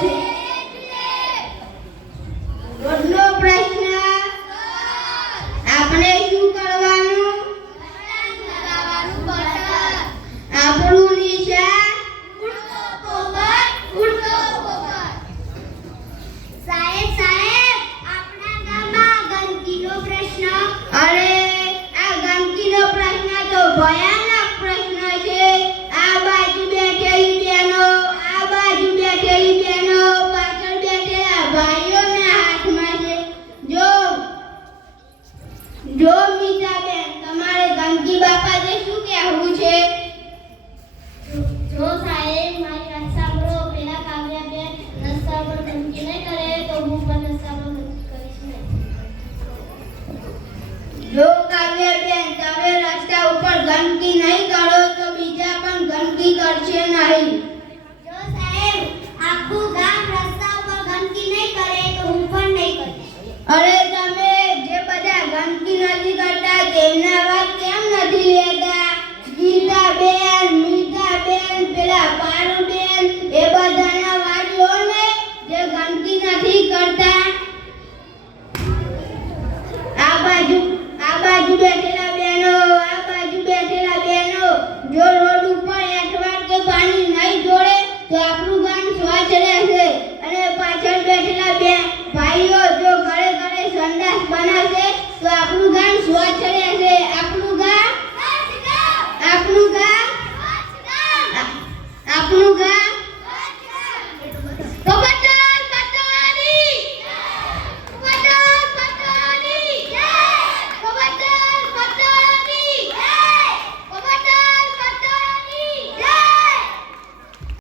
છે? રોજનો પ્રશ્ન આપણે શું કરવાનું? આપણું નિશાન ઉડતો પોપટ. સાહેબ આપણા ગામમાં ગંદકીનો પ્રશ્ન. અરે આ ગંદકીનો પ્રશ્ન તો ભયાનક પ્રશ્ન છે. આ બાજુ બેઠેલી બહેનો, આ બાજુ બેઠેલી બહેનો, પાછળ બેઠેલા ભાઈઓના હાથમાં છે. જો મીતાબેન, તમારે ગંદકી બાબતે શું કહેવું છે? જો સાહેબ મારી વાત સાંભળો. પેલા કાવ્યાબેન રસ્તા પર ગંદકી નહીં કરે તો હું પણ રસ્તા પર ગંદકી કરીશ નહીં. જો કાવ્યાબેન, તમે રસ્તા ઉપર ગંદકી નહીં કરો તો બીજા પણ ગંદકી કરશે નહીં. જો સાહેબ આખું ગામ રસ્તા ઉપર ગંદકી નહીં કરે તો હું પણ નહીં કરીશ. અરે તમે જે બધા ગંદકી નથી કરતા તેમના વાત કેમ નથી લેતા? ગીતાબેન, મીતાબેન, પેલા પારુબેન, એ બધાના વાત લો ને જે ગંદકી નથી કરતા.